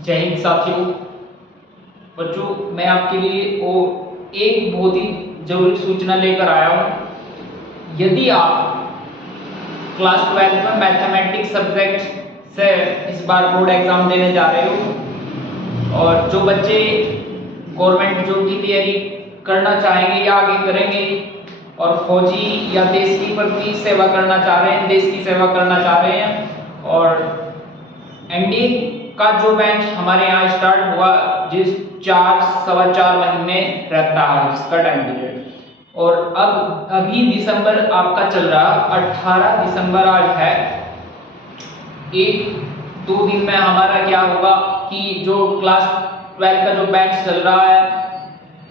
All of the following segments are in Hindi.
जय हिंद साथियों। बच्चों, मैं आपके लिए एक बहुत ही जरूरी सूचना लेकर आया हूँ। यदि आप क्लास 12 में मैथमेटिक्स सब्जेक्ट से इस बार बोर्ड एग्जाम देने जा रहे हो और जो बच्चे गवर्नमेंट जॉब की तैयारी करना चाहेंगे या आगे करेंगे और फौजी या देश की प्रति सेवा करना चाह रहे हैं, देश की सेवा करना चाह रहे हैं और एनडीए का जो बैच हमारे यहाँ स्टार्ट हुआ, जिस 4-4.25 महीने रहता है इसका टाइम पीरियड, और अब अभी दिसंबर आपका चल रहा, 18 दिसंबर आज है। 1-2 दिन में हमारा क्या होगा कि जो क्लास 12 का जो बैच चल रहा है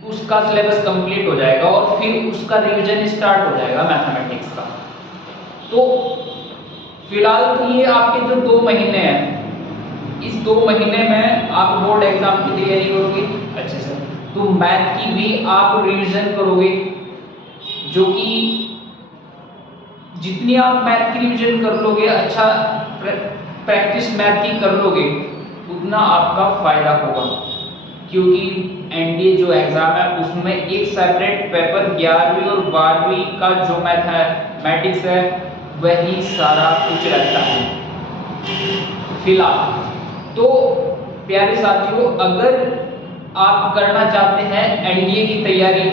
उसका सिलेबस कंप्लीट हो जाएगा और फिर उसका रिवीजन स्टार्ट हो जाएगा मैथमेटिक्स का। तो फिलहाल तो ये आपके जो 2 महीने हैं, इस 2 महीने में आप बोर्ड एग्जाम की तैयारी करोगे अच्छे से, तो मैथ की भी आप रिवीजन करोगे, जो कि जितनी आप मैथ की रिवीजन कर लोगे, अच्छा प्रैक्टिस मैथ की कर लोगे, उतना आपका फायदा होगा। क्योंकि एनडीए जो एग्जाम है उसमें एक सेपरेट पेपर 11वीं और 12वीं का जो मैथमेटिक्स है वही सारा कुछ रहता है फिलहाल। तो प्यारे साथियों, अगर आप करना चाहते हैं एनडीए की तैयारी,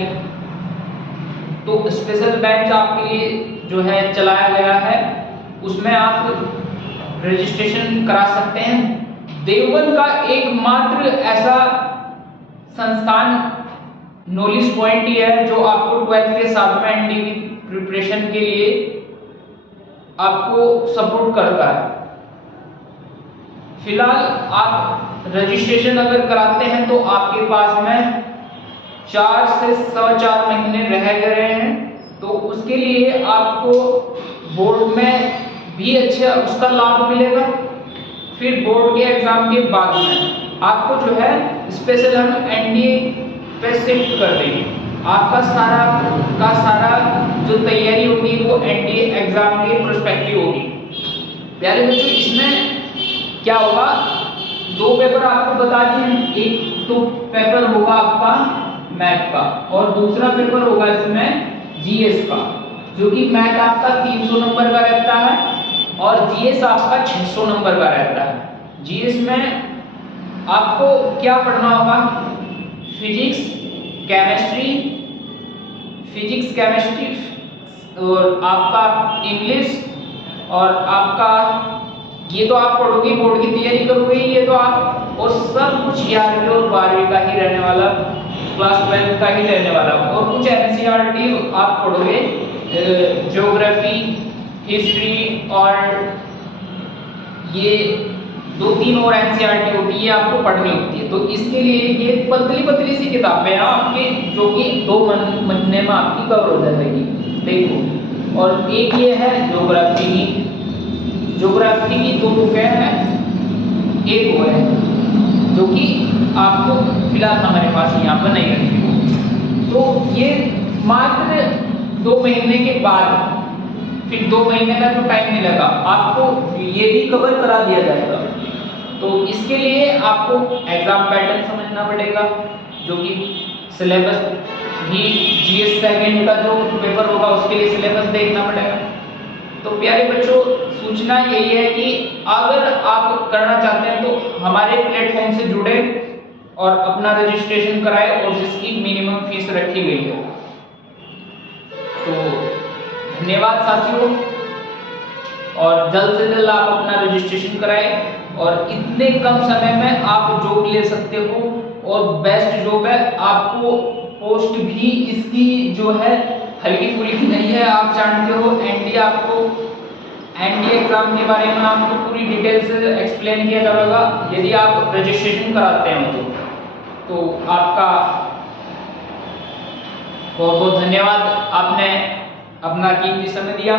तो स्पेशल बैच आपके लिए जो है चलाया गया है, उसमें आप रजिस्ट्रेशन करा सकते हैं। देवबंद का एकमात्र ऐसा संस्थान नॉलेज पॉइंट ही है जो आपको 12th के साथ में एनडीए की प्रिपरेशन के लिए आपको सपोर्ट करता है। फिलहाल आप रजिस्ट्रेशन अगर कराते हैं तो आपके पास में 4 से 4.25 महीने रह गए हैं, तो उसके लिए आपको बोर्ड में भी अच्छा उसका लाभ मिलेगा। फिर बोर्ड के एग्जाम के बाद में आपको जो है स्पेशल हम एनडीए पे शिफ्ट कर देंगे। आपका सारा जो तैयारी होगी वो एनडीए एग्जाम के प्रोस्पेक्टिव होगी। प्यारे बच्चों, इसमें क्या होगा, 2 पेपर आपको बता दिए। एक तो पेपर होगा आपका मैथ का और दूसरा पेपर होगा इसमें जीएस का, जो कि मैथ आपका 300 नंबर का रहता है और जीएस आपका 600 नंबर का रहता है। जीएस में आपको क्या पढ़ना होगा, फिजिक्स केमिस्ट्री और आपका इंग्लिश और आपका ये तो आप पढ़ोगे, बोर्ड की तैयारी करोगे, ये तो आप, और सब कुछ 11वीं और 12वीं का ही रहने वाला, क्लास 12 का ही रहने वाला, और कुछ एनसीईआरटी आप पढ़ोगे, ज्योग्राफी, हिस्ट्री और ये 2-3 और एनसीईआरटी होती है, आपको पढ़नी होती है। तो इसके लिए ये पतली सी किताबें हैं आपके, जो कि 2 महीने में आपकी कवर हो जाएगी। देखो, और एक ये है ज्योग्राफी की 2 बुकें हैं, एक वो है जो कि आपको फिलहाल हमारे पास यहाँ पर नहीं रखी हो। तो ये मात्र 2 महीने के बाद, फिर 2 महीने का तो टाइम मिलेगा, आपको ये भी कवर करा दिया जाएगा। तो इसके लिए आपको एग्जाम पैटर्न समझना पड़ेगा, जो कि सिलेबस भी जीएस सेकंड का जो पेपर होगा उसके लिए सिलेबस देखना पड़ेगा। तो प्यारे बच्चों, सूचना यही है कि अगर आप करना चाहते हैं तो हमारे प्लेटफॉर्म से जुड़े और अपना रजिस्ट्रेशन कराएं, और जिसकी मिनिमम फीस रखी गई है। तो धन्यवाद साथियों, और जल्द से जल्द आप अपना रजिस्ट्रेशन कराएं, और इतने कम समय में आप जॉब ले सकते हो, और बेस्ट जॉब है। आपको पोस्ट भी इसकी जो है हल्की फुल्की नहीं है, आप जानते हो। एनडीए एग्जाम के बारे में आपको पूरी डिटेल से एक्सप्लेन किया जाएगा यदि आप रजिस्ट्रेशन कराते हैं तो आपका बहुत बहुत धन्यवाद, आपने अपना कीमती समय दिया।